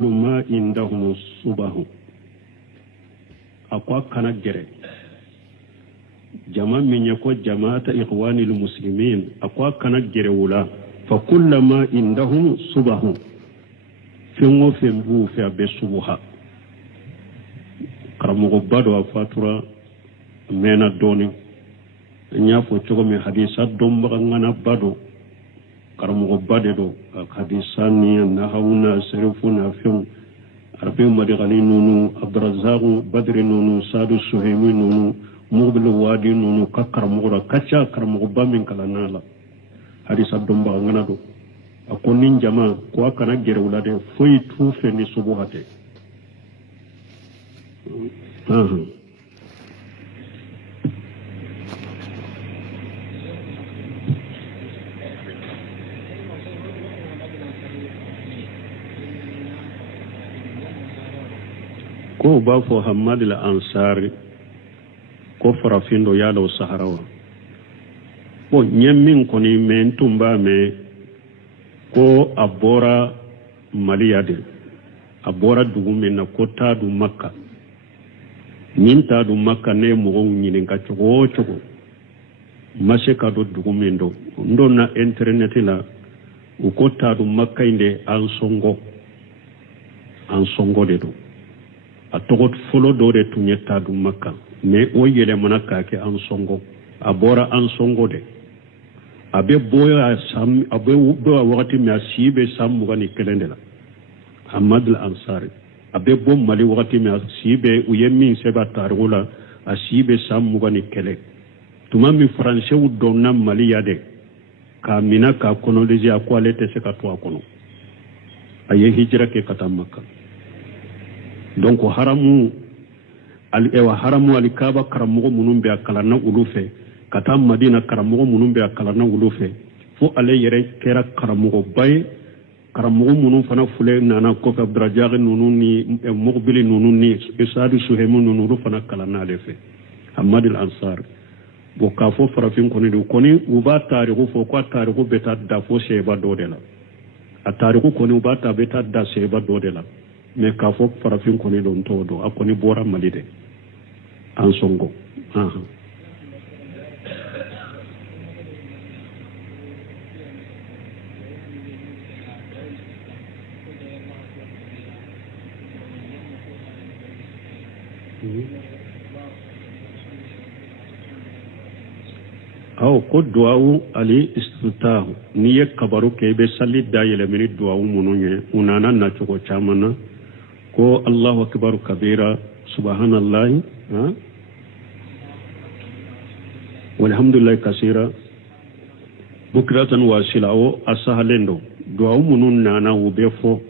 ma indahum subahu akwa kana gere jama min ko jama'ata ikhwanil muslimin akwa kana gere wula fa kullama indahum subahu fingo fembu fi abe subuha karamugo bado afatura mena doni nya fo cogo mi hadisa domba ngana bado karamugo bade do hadisa ni na hauna serifuna fiun arbe madigali nunu abrazaqu badri nunu sadu suhaymi nunu mubil wadi nunu ka karamugo kacha karamugo bamin kala nala hadisa domba ngana do akonin jama ko kana gere wulade foyi tufe ni subuhate ko ba fo Hamad al-Ansari ko farafindo ya do saharawa ko nyemmin ko ni men tumba me ko abora maliyade abora dugumen na ko tadu makka min tadu makka ne mo nyinin ka cogo mashe ka do dugumen do ndo na internet la u ko tadu makka inde an songo de do a togot folo do de tunye tadu makka me o yele manaka ke an songo abora an songo de abe boya sam abe do wakati mi asibe sam mugani kelendela Hamad al-Ansari abe bom mali wakati mi asibe uyemi seba tarula asibe sam mugani kele tuma mi français u donna mali yade ka mina ka konoloji akwalete se ka to akono aye hijra ke kata makka donc haramu al-Kaaba karamugo munum be akalana ulufe kata Madina karamugo munum be akalana ulufe fo ale yere kera karamugo bay karamugo munum fana fule nana ko Abdurrazzaq nunu ni muqbil nunu ni isadu suhaymu nunu fana kalana lefe Hamad al-Ansari bo ka fo farafin koni do koni uba tarihu fo ko tarihu beta da fo sheba dodela a tarihu koni uba ta beta da sheba dodela me ka fo farafin koni don todo akoni bora malide an songo aw ko duawu ali istitahu ni ye kabaru ke be salli dayele mini duawu mununye unana na choko chamana ko Allahu akbar kabira subhanallahi walhamdulillah kasira bukratan wasilao asahalendo duawu munun nana ubefo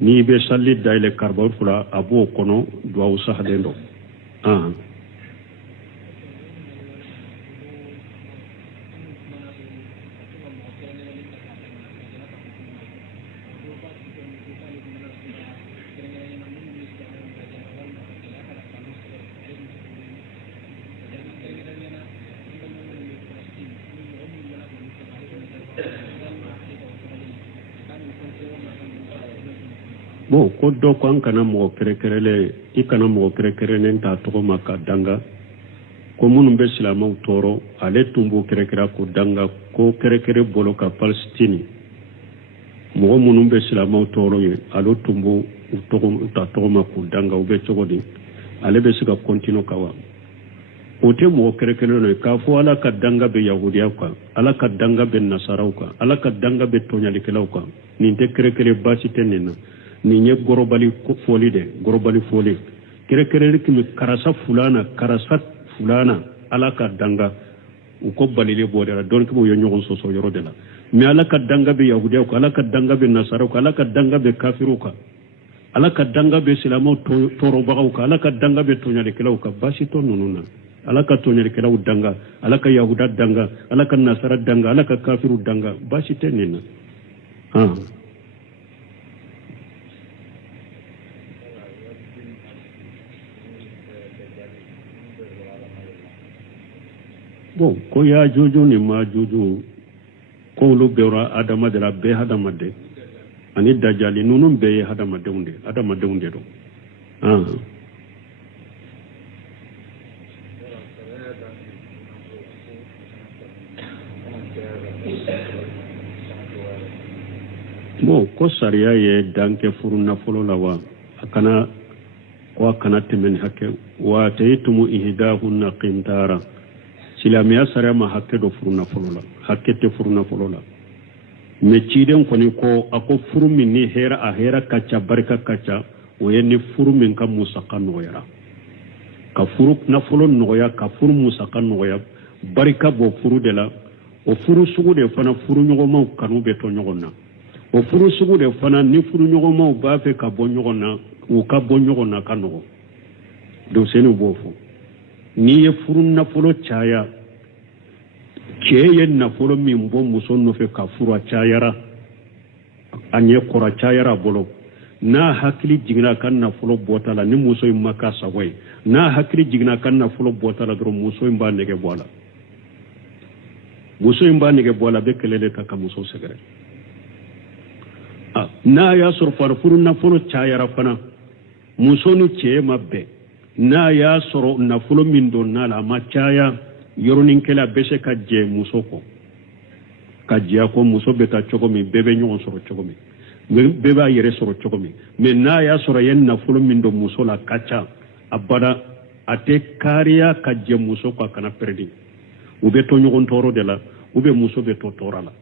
ni be salli dayele karbaru fula abo kono duawu sahalendo bo ko do ko an kana mo kerekerele ikana mo kerekerele nta to maka danga ko munum be silama toro ale tumbu kerekera ko danga ko kerekere bolo ka Palestine mo munum be silama toro ye alo tumbu to maka danga ube chogodi ale be sika continue kawa o te mo kerekere no ka fo ala ka danga be yahudiya ka ala ka danga be nasaraw ka ala ka danga be tonyali kelaw ka ni te kerekere basi tenena ni nye gorobali foli kere kimi karasa fulana ala ka danga u ko balile bodera don ko yo nyogon soso yoro dela mi ala ka danga be yahudiya ko ala ka danga be nasara ko ala ka danga be kafiru ka ala ka danga be silamo toro bagaw ka ala ka danga be tonyale kelaw ka basi to nununa ala ka tonyale kelaw danga ala ka yahuda danga ala ka nasara danga ala ka kafiru danga basi tenina bon ko ya jojo ni ma jojo ko lu bewra adama de la be hadama de ani dajali nunun be hadama deunde do bo ko sariya ye danke furu nafolo la wa kana temen hakke wa taytumu ihdahunna qintara silamiya sariya ma hakke do furu nafolo la hakke te furu nafolo la me ciden koni ko ako furu min ni hera a hera kacha barka kacha o yenni furu min kam musaka noya ka furu nafolo noya ka furu musaka noya barka bo furu de la o furu sugu de fana furu nyogoma kanu be to nyogona o furu sugu de fana ni furu nyogoma ba fe ka bo nyogona u ka bo nyogona kanu do senu bofo ni ye furu nafolo chaya ke nafolo min bo muso nofe ka furu chayara anye kora chayara bolo na hakili jigna kan nafolo botala ni muso maka sawai na hakili jigna kan nafolo botala dro muso mba nege bola be kelele ka muso segere na ya sor furu nafolo chayara fana muso ni che mabbe na ya soro nafolo min don na la ma chaya yoronin kela bese ka je muso ko ka je ko muso beta chogo mi bebe nyon soro chogo mi beba yere soro chogo mi me na ya soro yen na fulo min do muso la kacha abada ate kariya ka je muso ko kana perdi ube to nyon toro de la ube muso be to torala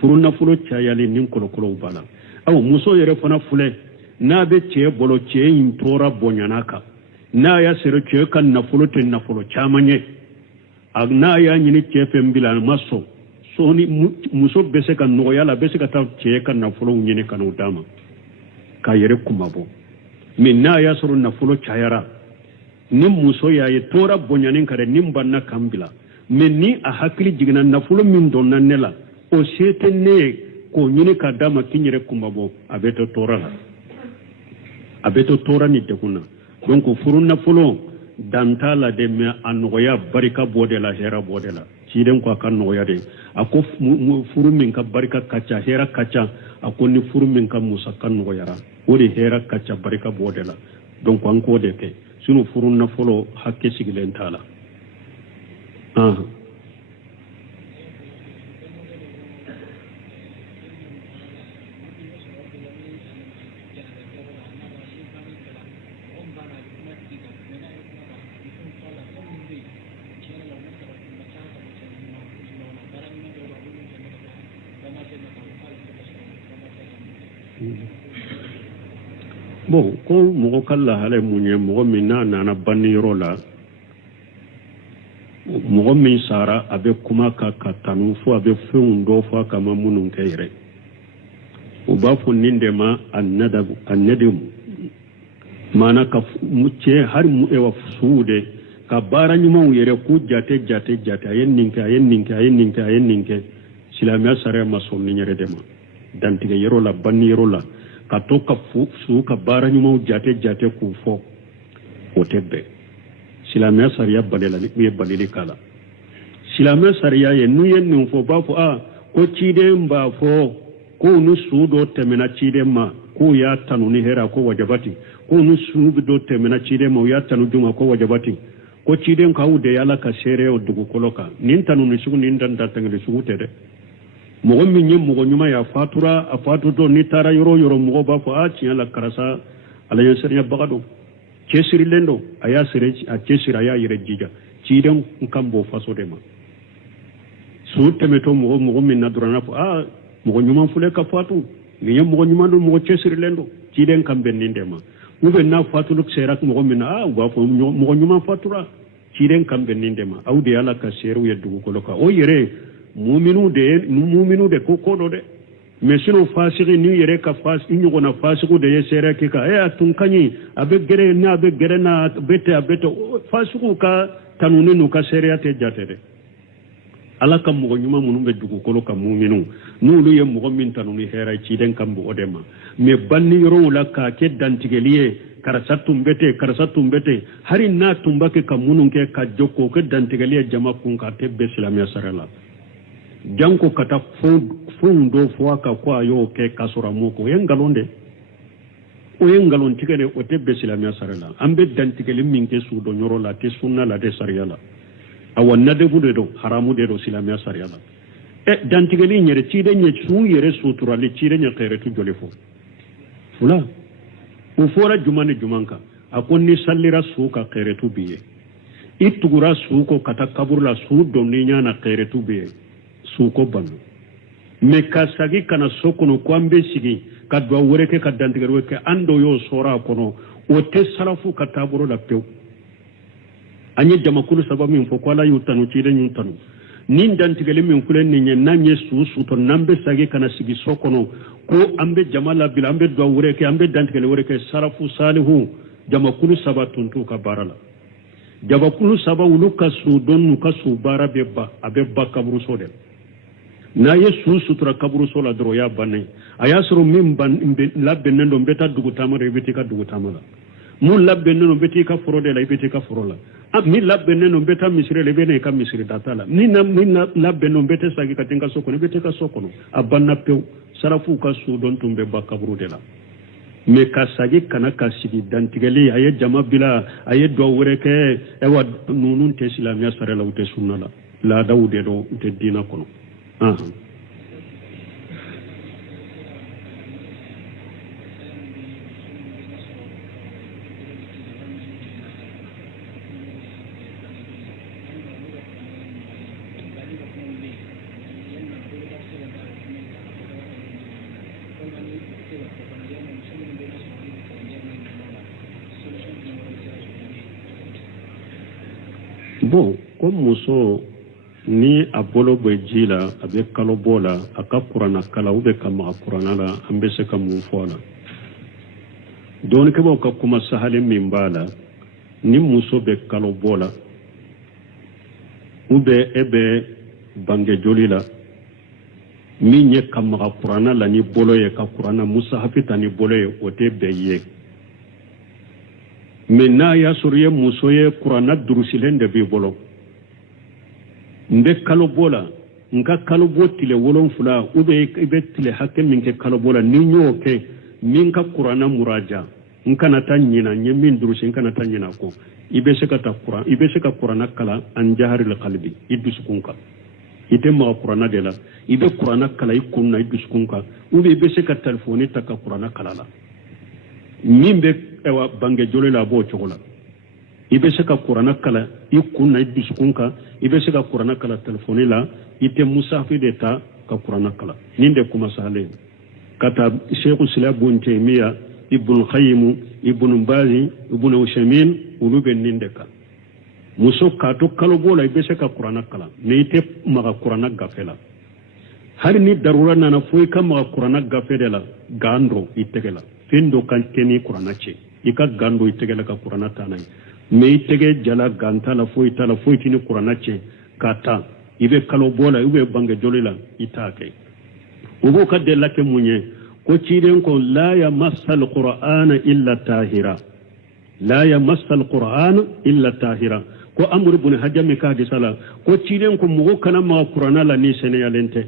furu na fulo chayali nin kolokolo ubala aw muso yere fana fule na be che bolo che in tora bonyanaka na ya sero che kan na fulo ten na fulo chamanye agna ya nyini chefe mbila maso so ni muso bese kan noya la bese ka ta che kan na fulo nyini kan udama ka yere kumabo minna ya soro na fulo chayara ni muso ya ye tora bonyanin kare nimbanna kambila menni a hakili jigna na fulo min don nela o sete ne ko nyini ka dama kinyere kumabo abeto tora ni dekuna donc furu na fulo dantala de me anoya barika bodela hera bodela ciden ko kan noya de ako furu min ka barika kacha hera kacha ako ni furu min ka musa kan noya wodi hera kacha barika bodela donc an ko de ke sunu furu na folo hakke sigilen tala bon ko mogo kala hale munye mogo minna nana baniro la mogo min sara abe kuma ka tanu fo abe feundo fo kama munun kayre o ba fo nindema annadum mana ka mucce har mu ewa suude ka bara nyuma yere ku jate ayen ninke silamiya sare maso nyere dema dantige yero la baniro la ka to ka su ka bara nyuma jate ku fo o tebbe silamiya sariya balela ni balili kala silamiya sariya ye nu yen nu fo ba fo ko cide mba fo ko nu sudo temena cide ma ko ya tanu ni hera ko wajabati ko nu sudo temena cide ma ya tanu duma ko wajabati ko cide ka ude yala ka sere o dugu koloka nin tanu ni sugu nin dan datanga sugu tede mogo min ye mogo nyuma ya fatura a fatuto ni tara yoro mogo ba fo tiya la karasa ala ya seriya bagado kesiri lendo aya sere a kesiri aya yere jija ciden kambo faso de ma su temeto mogo min na durana fo mogo nyuma fule ka fatu ni ye mogo nyuma do mogo kesiri lendo ciden kambe ninde ma ube na fatu sera mogo min wa fo mogo nyuma fatura ciden kambe ninde ma awde ala ka seru ye dugu koloka o yere muminu de ko do de mais sinon fasiri ni yere ka fas inyo na fasiku de yesere kika atun kanyi abe gere na bete fasiku ka tanuni no ka sere ate jatere ala kam mo nyuma munum be dugu kolo kam muminu nulu ye mo min tanuni hera ci den kam bo odema mais banni yoro la ka ke dantigeliye karasatum bete hari na tumbake kam munun ke ka jokko ke dantigeliye jama kun ka tebbe islamia sarala janko kata fundo fuaka kwa yo ke kasora moko yengalonde o yengalon tigene o tebbe silamia sarela ambe dantigele minke sudo nyorola ke sunna la de sariala awanna de budedo haramu de do silamia sariala e dantigele nyere cide nye su yere sutura le cide nya kere tu jolefo fula o fora jumane jumanka akonni sallira suka kere tu biye itugura suko kata kaburla su donni nya na kere tu biye suko banu me kasagi kana sokono kwambe sigi kadwa woreke kadantigere weke ando yo sora kono o te salafu kataburo la pew anye jamakulu sababu min fokwala yutanu chire yutanu nin dantigele min kulen ni nanye su to nambe sagi kana sigi sokono ko ambe jamala bil ambe dwa woreke ambe dantigele woreke salafu salihu jamakulu sabatun tu ka barala jamakulu sababu ka su donu ka su bara beba abeba kaburu sode na yesu sutura kaburu sola dro ya banne ayasru min ban labbe nendo beta dugu tamare beti ka dugu tamala mu labbe nendo beti ka forode la beti ka forola mi labbe nendo beta misire le bene ka misire datala ni na labbe nendo beta sagi ka tenga soko ne beti ka soko no abanna pew sarafu ka su don tumbe ba kaburu de la me ka sagi kana ka sigi dantigeli aye jama bila aye do woreke ewa nunun te islamia sarela ute sunnala la dawde do te dina kono Bon, comme muso ni abolo be jila abe kalo bola aka qur'ana kala ube kama qur'ana la ambe se kamu fola don ke bo ka kuma sahale mimbala ni muso be kalo bola ube ebe bange jolila minye kama qur'ana la ni bolo ye ka qur'ana musa hafita ni bolo ye ote be ye mena ya suriye muso ye qur'ana durusilende be bolo mbe kalo bola nka kalo botile wolon fula ube ibe tile hakke minke kalo bola ni nyoke minka qur'ana muraja nka nata nyina nyemin durusi nka nata nyina ko ibe se kata qur'an ibe se ka qur'ana kala an jaharil qalbi iduskunka ite ma qur'ana dela ibe qur'ana kala ikunna iduskunka ube ibe se ka telefoni taka qur'ana kala la mimbe ewa bange jole la bo chokola ibe se ka qur'ana kala ikunna iduskunka ibe se ka qur'ana kala telefoni la ite musafi de ta ka qur'ana kala ninde kuma sale kata Sheikh Islam Ibn Taymiyyah Ibn Qayyim Ibn Bazi Ibn Usaymin ulube ninde ka muso ka to kalo bola ibe se ka qur'ana kala ne ite maga qur'ana gafela har ni darura nana foi ka maga qur'ana gafela la gandro itegela fendo kan keni qur'ana che ika gando itegela ka qur'ana tanai me itege jala ganta la foi tini qur'ana che kata ibe kalo bola ibe bange jolila itake ugo ka de lake munye ko ciiden ko la yamassal qur'ana illa tahira la yamassal qur'ana illa tahira ko amru ibn hajjam ka di sala ko ciiden ko mugo kana ma qur'ana la ni seneyalente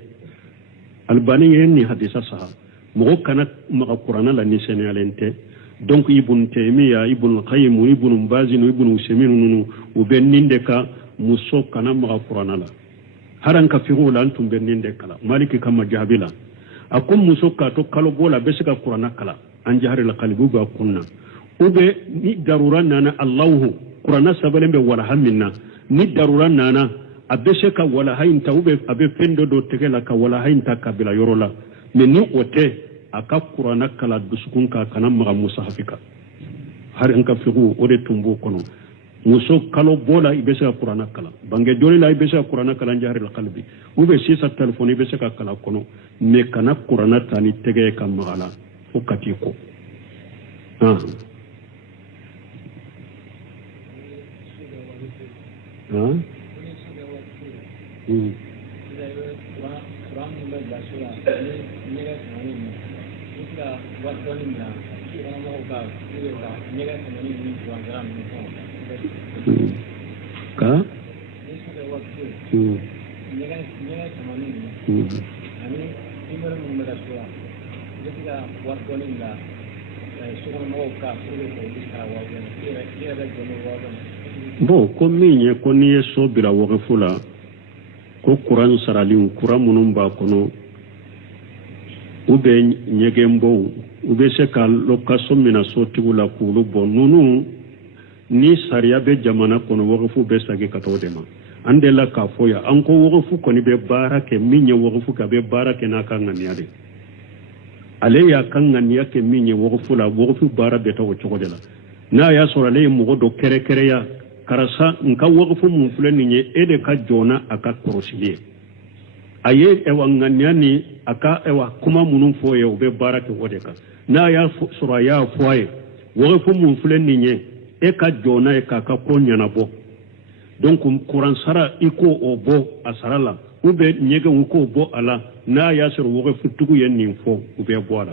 albani yenni hadisa saha mugo kana ma qur'ana la ni seneyalente donc ibn taymiya ibn qayyim ibn bazin ibn usaymin nunu ubenninde ka muso kana ma qur'ana la haran ka firu la antum benninde kala maliki kama jabila akum muso ka to kalo bola besika qur'ana kala an jahari la qalbu ba kunna ube ni darura nana allahu qur'ana sabalembe wala hamminna ni darura nana abeseka wala haynta ube abe fendo do tegela ka wala haynta kabila yorola me ni ote aka qur'ana kala dusukun ka kana maga musahafika har en ka firu ode tumbo kono muso kalo bola ibeseka qur'ana kala bange joli la ibeseka qur'ana kala jahari la qalbi ube sisa telefoni ibeseka kala kono me kana qur'ana tani tege ka magala fukati ko ka Bo ko min ye ko ni ye so bila waqfu la ko kuran sarali kuran munun ba kono ube nyegembo ube se ka lokaso mina so tigula kulu bo nunu ni sariya be jamana kono waqfu be sage ka to dema andela ka foya an ko waqfu koni be barake min ye waqfu ka be barake na kan nganiade ale ya kan nganiya ke min ye waqfu la waqfu bara be to chogodela na ya sora le mo do kere kere ya karasa nka waqfu mun fulani nye ede ka jona aka korosiliye aye ewa nganyani aka ewa kuma munun foye ube barake wodeka na ya sura ya foye waqfu mun fulani nye e ka jona e ka konya na bo donc kuran sara iko obo asarala ube nyege uko bo ala na ya sura waqfu tugu yen fo ube boala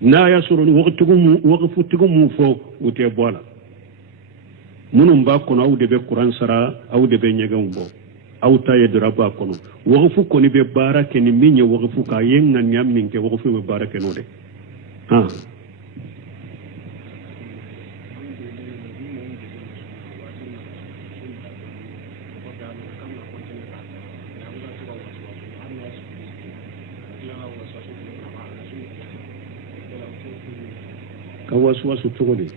na ya sura waqfu tugu mu fo ute boala munun ba kono aw de be kuran sara aw de be nyega umbo aw ta ye draba kono waqfu koni be barake ni minye waqfu ka yen nan nyam minke waqfu be barake no de ha kawasu tugode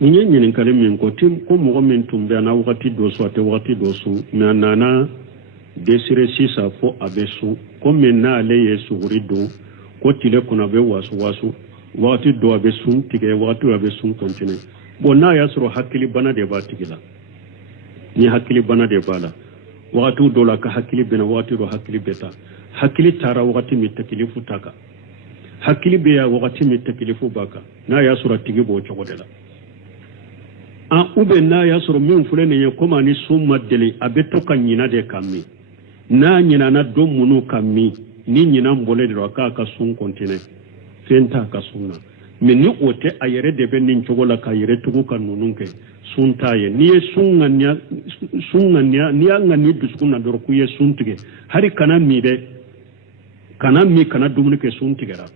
ni nyen kale min ko tim ko mo min tumbe na wakati do so ate wakati do su na nana desire sisa fo abesu ko min na le yesu rido ko tile kuna be wasu wakati do abesu tige wakati abesu kontine bona ya soro hakili bana de ba tigila ni hakili bana de bala wakati do la ka hakili bena wakati do hakili beta hakili tara wakati mitakilifu taka hakili be ya wakati mitakilifu baka na ya soro tigi bo chogodela an ube na ya soro min fulene ye koma ni summa dele abeto ka nyina de kammi na nyina na do munu kammi ni nyina mbole de ka sun kontine fenta ka sunna men ni ote ayere de ben nin chogola ka yere tugu kan nununke sunta ye ni sunganya ni anga ni duskuna dor ku ye suntige hari kana mi kana dumunike suntigera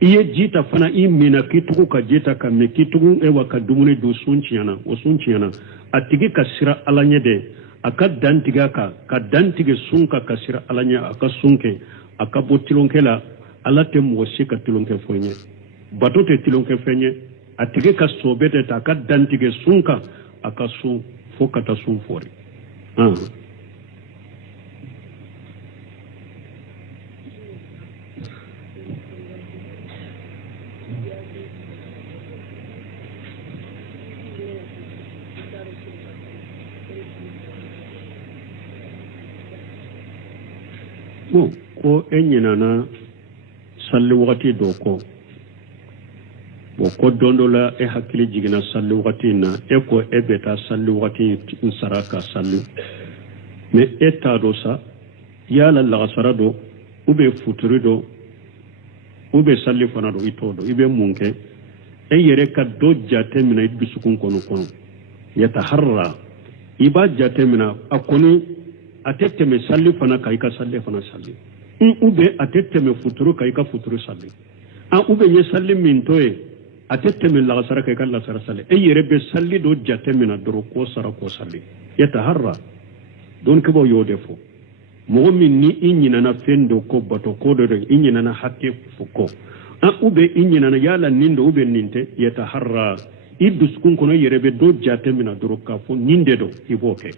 iye jita fana imina kitugu ka jita ka me kitugu ewa ka dumune do sunchiyana o sunchiyana atigi ka sira alanye de aka dantiga ka dantige sunka ka sira alanya aka sunke aka botilonkela alate mwose ka tilonke fenye batote tilonke fenye atigi ka sobete ta ka dantige sunka aka sun fokata sun fori ko enyina na salli wakati doko ko dondola e hakili jigina salli wakati na ko beta salli wakati nsaraka salli me eta dosa yala la sarado ube futurido ube salli fana do itodo ibe munke yere ka do jate mina ibisukun kono yataharra iba jate mina akoni atete me salli fana kai ka salli fana salli ube atete me futuru kai ka futuru salli ube ye salli min toye atete me la sara kai ka la sara salli yere be salli do jate mina doro ko sara ko salli yataharra don ko yo defo mo min ni inyina na fendo ko bato ko do inyina na hakke fuko ube inyina na yala nindo ube ninte yataharra idus kun kono yere be do jate mina doro ka fo ninde do iboke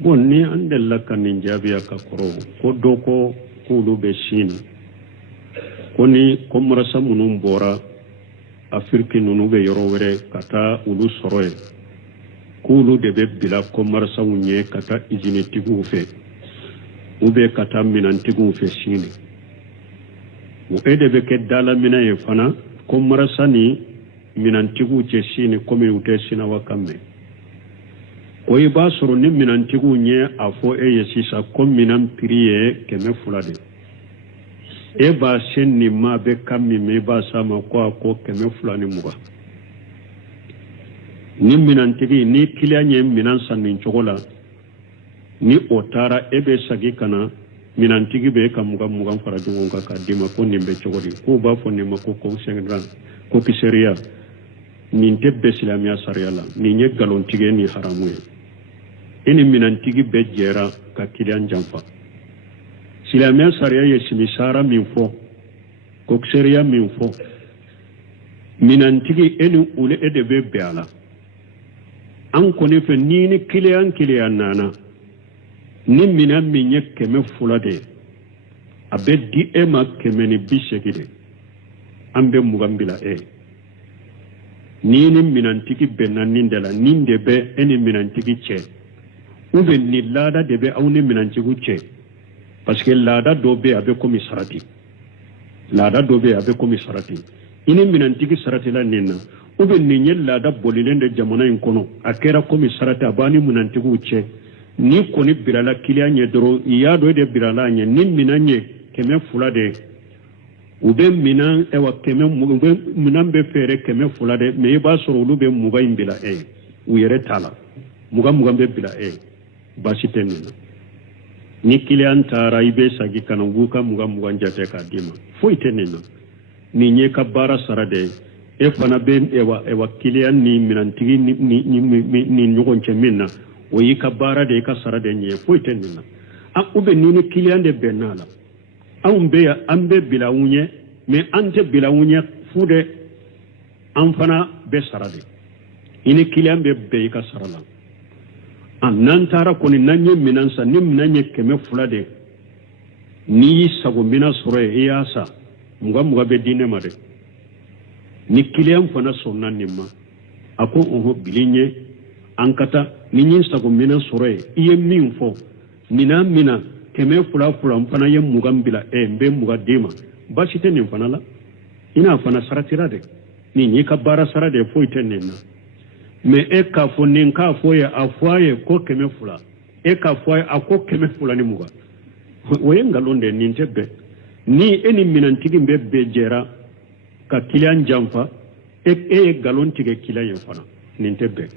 bon ni andella kanin jabiya ka koro ko doko kulu be sini koni komrasa munum bora afirki nunu be yoro were kata ulu soroe kulu de be bila komrasa unye kata izini tigu fe ube kata minan tigu fe sini wo ede be ke dala mina e fana komrasa ni minan tigu che sini komi ute sina wakame oyi ba soro ni minan tigu nye afo e yesisa kom minan priye keme fulade e ba sen ni ma be kammi me ba sama ko keme fulani muga ni minan tigi ni kilanye minan sannin chogola ni otara ebe sagi kana minan tigi be kam muga fara dungo ka dima ko nimbe chogodi ko ba fo ni mako ko sengran ko kiseria ni tebbe islamia sariala ni nye galon tige ni haramu ini minan tigi be jera ka kilian jamfa silamia sariya ye simisara min fo kokseria min fo minantigi eni ule edebe beala an koni fe ni kilian nana ni minan minye keme fulade abe di ema keme ni bishekide ambe mugambila ni minantigi benanindela ninde be eni minantigi che ube ni lada debe awni minantigu che parce que lada dobe abe komi sarati ini minantigi sarati la nena ube ninye lada bolilende jamana in kono akera komi sarati abani minantigu che ni koni birala kilianye doro iya do de birala nye ni minanye keme fulade ube minan ewa keme ube minan be fere keme fulade me ba soro ube muga imbila uyere tala muga be bila basite nena ni kilian tara ibe sagi kana wuka muga njate ka dima foi tenena ni nye ka bara sarade e fana ben ewa kilian ni minantigi ni nyogonche minna o yi ka bara de ka sarade nye foi tenena a ube ni kilian de benala ambe bila unye me ante bila unye fude amfana be sarade ini kilian be ka sarala nan tara koni nanye minansa ni minanye keme fulade ni sago mina sore yasa muga be dine mare ni kilian fana sonna nimma ako oho bilinye ankata ni sago mina sore iye minfo mina keme fula fana ye muga mbila mbe muga dima bashite ni fana la ina fana saratirade ni ka bara sarade fo itenena me ka fo nin ka fo ya afwaye ko keme fula ka fo ya ako keme fula ni muga woye ngalonde nin tebbe ni eni minantigi be jera ka kilian jamfa galon tige kila yen fana nin tebbe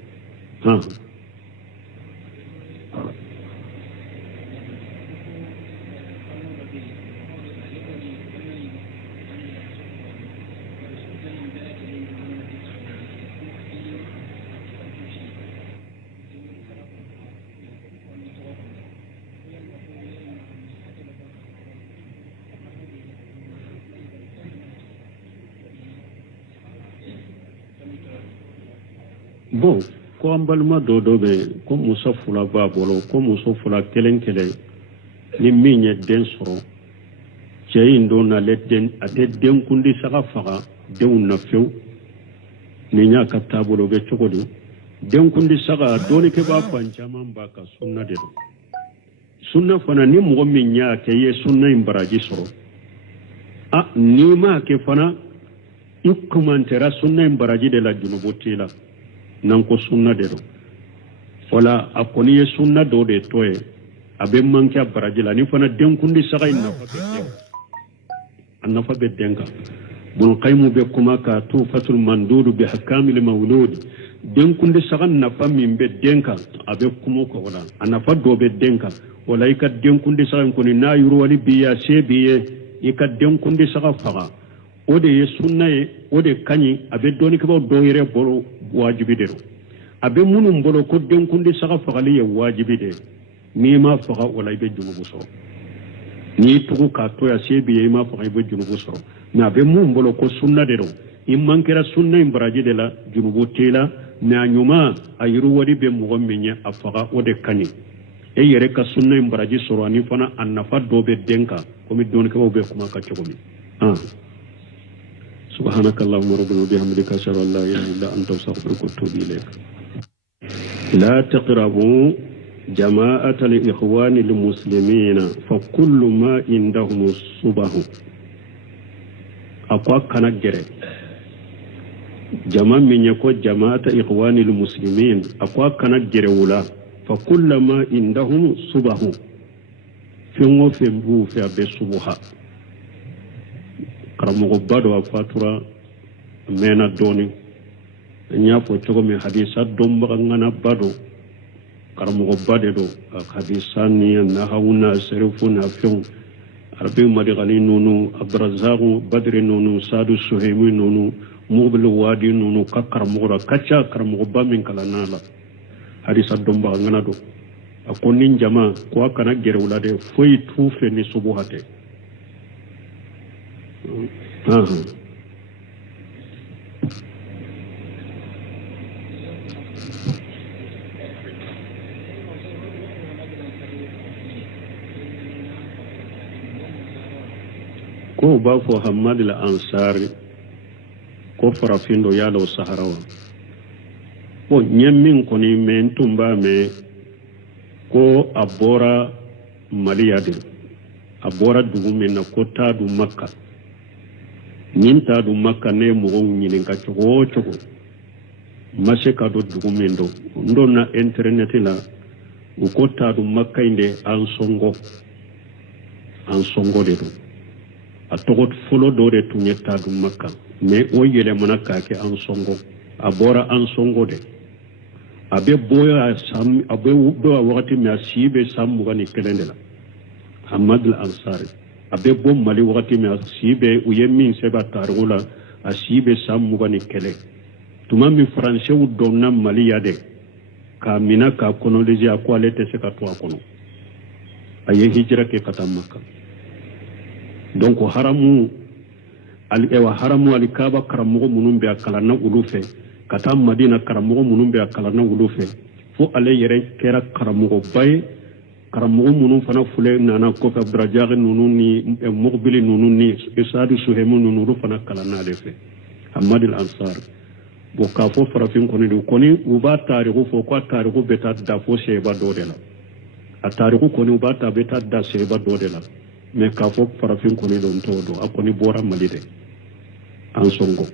bon ko ambalma do be ko musa fula ba bolo ko muso fula kelen ni minye den soro jeyin do na ledden ade den kundi saka faga den na few ni nya ka tabolo be chogodi den kundi saka doni ke ba panchaman ba ka sunna de sunna fana ni mo minya ke ye sunna imbaraji soro ni ma ke fana ikkumantera sunna imbaraji de la junubotila nanko sunna de do wala akoni ye sunna do de toye abe manke barajila ni fana denkundi saga inna fa be denka bun qaymu be kuma ka tufatul mandud bi hakamil mawlud denkundi saga na fa min be denka abe kuma ko wala anafa do be denka wala ika denkundi saga ko ni na yuru wali biya sebiye ika denkundi saga faga ode ye sunna ye ode kanyi abe doni ko do yere boro wajibi de abe munum bolo ko denkundi saka fagali ye wajibi de ni ma faga wala ibe junubu so ni tugu ka to ya sebi ye ma faga ibe junubu so na abe munum bolo ko sunna de do immankera sunna imbaraji de la junubu tela na nyuma ayiru wadi be mo minya afaga ode kani e yere ka sunna imbaraji soro ani fana annafa dobe denka komi don ke obe kuma ka chokomi سبحانك اللهم ربنا وبحمدك اشهد ان لا اله الا انت استغفرك واتوب اليك لا تقربوا جماعة الإخوان المسلمين فكل ما عندهم الصبح أقوى كنجرة جماعة من يقول جماعة إخوان المسلمين أقوى كنجرة ولا فكل ما عندهم صبح في مبو في أبي الصبح karamogo bado afatura mena doni nya fo chogo mi hadisa domba ngana bado karamogo bade do hadisa ni na hauna serifu na fion arbi madigani nunu abrazaqu badri nunu sadu suhaymi nunu mubil wadi nunu ka karamogo kacha karamogo ba min kala nala hadisa domba ngana do akonin jama ko kana gere wulade foi tufe ni subuhate ko ba fo Hamad al-Ansari ko farafindo yalo saharawa ko nyemmin ko ni men tumba me ko abora maliyade abora dugumen na ko ta du makka ninta du makka ne mo nyinin ka chogo mashe ka do dugumen do ndo na internet la u ko ta du makka inde an songo de do a togot folo do de tunyeta du makka me o yele manaka ke an songo abora an songo de abe boya sam abe do wakati me asibe sam mugani kelendela Hamad al-Ansari abe bo mali wakati me asibe uyemin seba tarula asibe sam mugani kele tuma mi français u donna mali yade ka mina ka konoloji akwalete se ka to akono aye hijra ke kata makka donc haramu haramu alikaba karamugo munumbe akalana ulufe kata madina karamugo munumbe akalana ulufe fo ale yere kera karamugo bay karamugo munum fana fule nana ko fa brajari nunu ni muqbili nunu ni isadu suhemu nunu fana kalana lefe Hamad al-Ansar bo ka fo farafin ko ni koni uba tarihu fo ko tarihu beta da fo sheba dodela a tarihu koni uba ta beta da sheba dodela me ka fo farafin ko ni don todo akoni bora malide an songo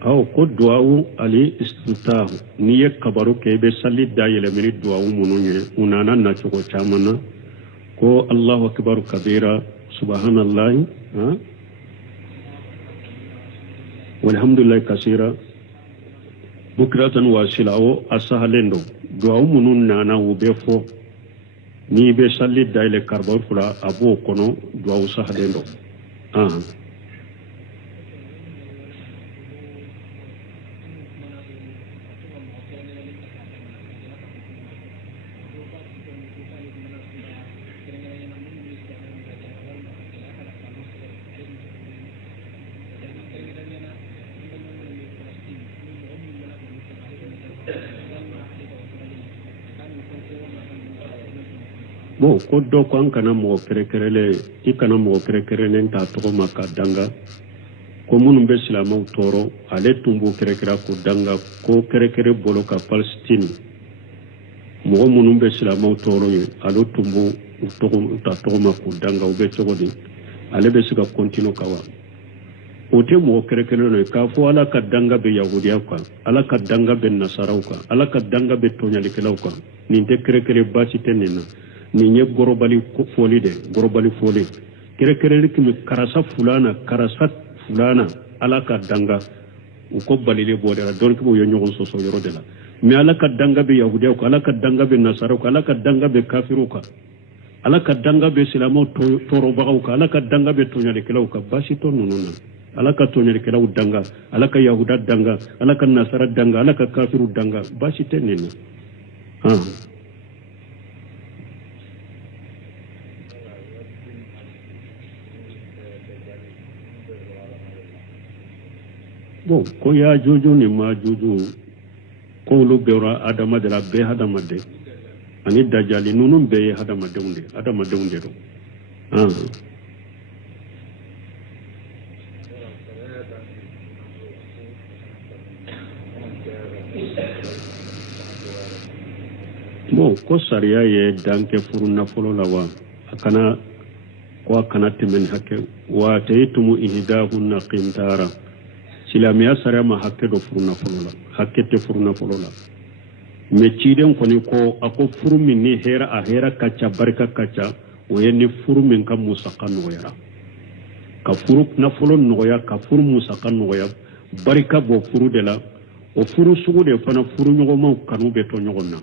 aw ko duawu ali istitahu ni ye kabaru ke be salli dayele mini duawu mununye unana na choko chamana ko Allahu akbar kabira subhanallahi walhamdulillah kasira bukratan wasilao asahalendo duawu munun nana ubefo ni be salli dayele karbaru fula abo kono duawu sahalendo bo ko do ko an kana mo kerekerele ikana mo kerekerele ta to maka danga ko munum be silama toro ale tumbu kerekera ko danga ko kerekere bolo ka Palestine mo munum be silama toro ye alo tumbu to ta to maka danga o be chogodi ale be siga continue kawa o te mo kerekere no ka fo ala ka danga be yahudiya ko ala ka danga be nasaraw ko ala ka danga be tonyali kelaw ko ni te kerekere ba ci tenena ni nye gorobali foli kere kimi karasa fulana ala ka danga uko balile bodera don kibo yo nyogon soso yoro dela mi ala ka danga be yahudiya ko ala ka danga be nasara ko ala ka danga be kafiru ko ala ka danga be silamo toro bagaw ko ala ka danga be tonyale kelaw ko basi to nununa ala ka tonyale kelaw danga ala ka yahuda danga ala ka nasara danga ala ka kafiru danga basi tenene bon ko ya jojo ni ma jojo ko lo bewra adama de la be hadama de ani dajali nunun be hadama de do bon ko sariya ye danke furu nafolo la wa akana ko kana temen hakke wa taytumu ihdahunna qintara silamiya sariya ma hakke do furu nafolo la hakke te furu nafolo la me ciden koni ko ako furu min ni hera a hera kacha barka kacha o yenni furu min kam musaqan noya ka furu nafolo noya ka furu musaqan noya barka bo furu de la o furu sugu de fana furu nyogoma kanu be to nyogonna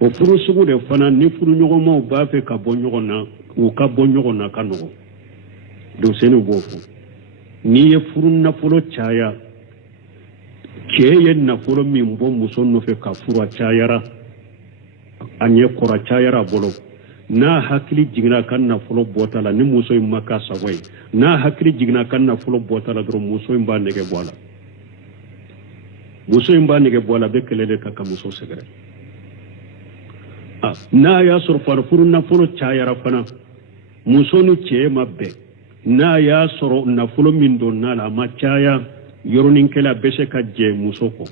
o furu sugu de fana ni furu nyogoma ba fe ka bo nyogonna o ka bo nyogonna kanu do senu bo fu ni ye furu nafolo chaya ke ye nafolo min bo muso no fe ka furu chayara anye kora chayara bolo na hakili jigna kan nafolo botala ni muso maka sawai na hakili jigna kan nafolo botala dro muso mba nege bola muso mba nege bola be kelele ka muso segere na ya sor furu nafolo chayara fana muso ni che mabbe na ya soro nafolo min don na la ma chaya yoronin kela bese ka je muso ko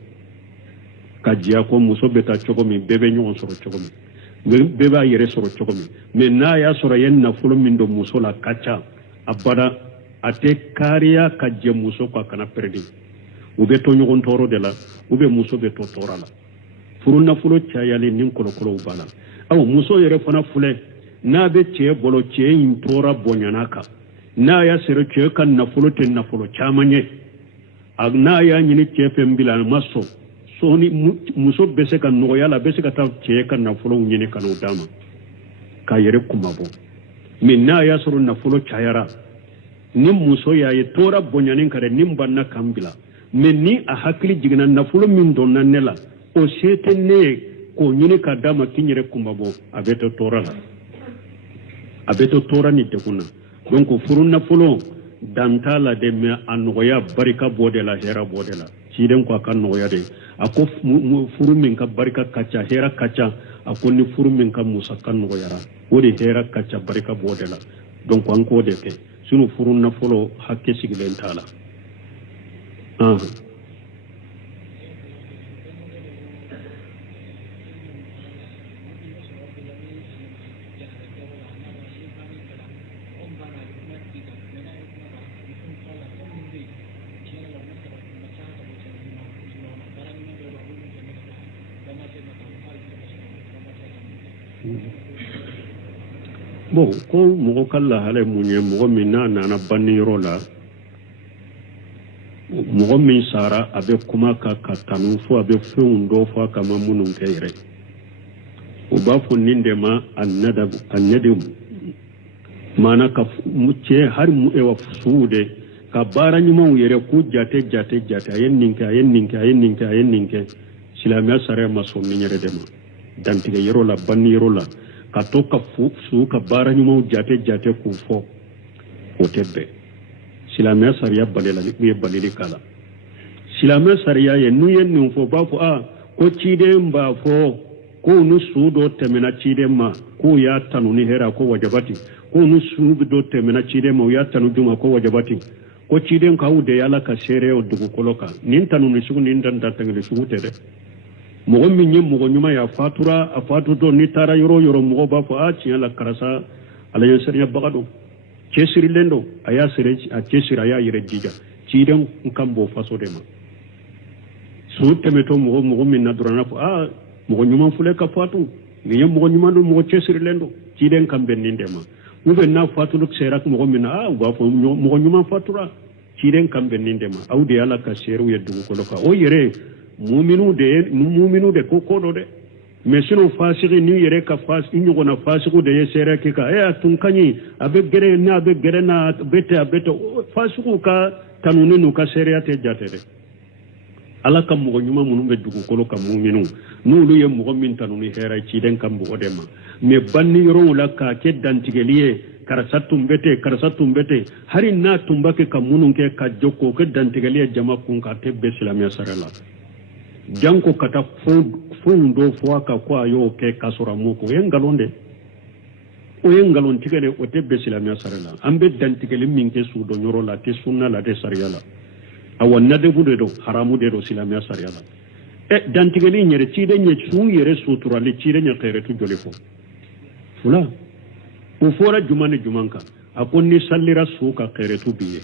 ka je ko muso beta chogo mi bebe nyon soro chogo mi beba yere soro chogo mi me na ya soro yen nafolo min do muso la kacha abada ate kariya ka je muso ko kana perdi ube to nyon toro de la ube muso be to torala furu nafolo chaya le nin kolo ubala aw muso yere fana fule na be che bolo che in tora bonyanaka na ya sere che kan nafolo ten nafolo chamanye agna ya nyini che pembila maso so ni muso bese kan no yala bese ka ta che kan nafolo nyini kan udama ka yere kumabo minna ya suru nafolo chayara ni muso ya ye tora bonyanin kare nimbanna kambila menni a hakli jigna nafolo min donna nela o sete ne ko nyini ka dama kinyere kumabo abeto tora ni tekuna donc furun nafolo dantala de me anoya barika bodela hera bodela ciden ko kan noya de ako furu min ka barika kacha hera kacha ako ni furu min ka musa kan noya wodi hera kacha barika bodela donc an ko de ke sunu furun nafolo hakke sigilen tala bon ko mogo kala hale munye mogo minna nana baniro la mogo min sara abe kuma ka tanu fo abe feundo fo kama munun kayre o ba fo nindema annadum mana ka mucce har mu ewa fusude ka bara nyuma yere ku jate ayen ninke silamiya sare maso minyere dema dantiga yero la baniro la ka to ka su ka bara nyuma jate ku fo o tebbe silamiya sariya balela ni balili kala silamiya sariya ye nuyen nun fo ba fo ko cide mba fo ko nu sudo temena cide ma ko ya tanu ni hera ko wajabati ko nu sudo temena cide ma ya tanu duma ko wajabati ko cide ka ude yala ka sere o dugu koloka nin tanu ni sugu nin dan datangale sugu tede mogo minye mogo nyuma ya fatura a fatuto ni tara yoro mogo ba fo ciya la karasa ala yen seriya bagado cesiri lendo aya sere a cesiri aya yere jija ciden kambo faso de ma su temeto mogo min na durana fo mogo nyuma fule ka fatu ni mogo nyuma do mogo cesiri lendo ciden kambe ninde ma ube na fatu sera mogo min ba fo mogo nyuma fatura ciden kambe ninde ma awde ala ka seru yeddu ko loka o yere muminu de ko kodo de mais sino fasiri ni yere ka fas inyo na fasiku de yesere ke ka tun kanyi abe gere na bete fasiku ka tanune no ka seriate jate de ala kam mo nyuma munum be dugu kolo kam mu'minu nulu ye mo min tanu ni hera ci den kam bo dema me banni yoro la ka ke dantigeliye karasatum bete hari na tumbake kam munun ke ka jokko ke dantigeliye jama kun ka tebbe islamia sarala janko kata fundo fuaka kwa yo ke kasura muko yengalonde o yengalon tigele o tebbe islamia sarala ambe dantigeli min ke sudo nyoro la te sunna la de sariyala awanna de bude do haramu de do islamia sariyala dantigeli nyere ci de nye su yere sutura le ci de nya kere tu jolefo fula o fora jumane jumanka akonni sallira suka kere tu biye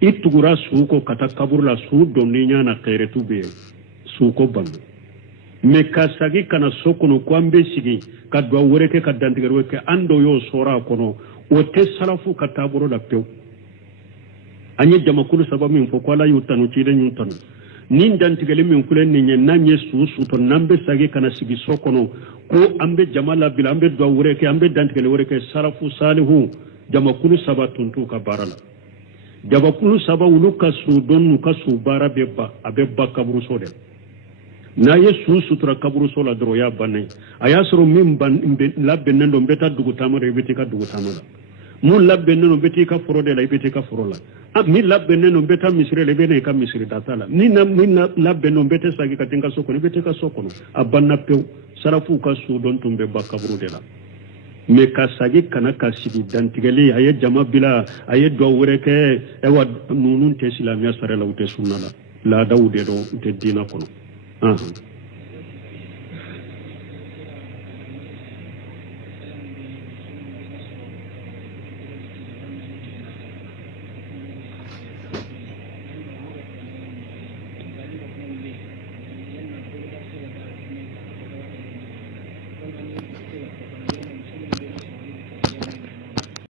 itugura suko kata kaburla su donni nya na kere tu biye suko banu me kasagi kana sokono kwambe sigi kadwa woreke kadantigero ke ando yo sora kono o te salafu kataburo da pew anye jamakulu sababu min fokwala yutanu chide nyutanu nin dantigele min kulen ni nanye su to nambe sagi kana sigi sokono ko ambe jamala bil ambe do woreke ambe dantigele woreke salafu salihu jamakulu sabatun tu ka barala jamakulu sababu luka su donu ka su bara beba abeba kaburu sode na yesu sutura kaburu sola dro ya banne ayasro min ban labbe nando beta dugu tamare beti ka dugu tamala mun labbe nando beti ka forode la beti ka forola mi labbe nando beta misire le bene ka misire datala ni na labbe nando beta sagi ka tinga soko beti ka soko abanna pew sarafu ka su don tumbe ba kaburu de la me ka sagi kana ka sigi dantigeli aye jama bila aye do woreke ewa nunun te islamia sarela ute sunna la dawde do te dina kono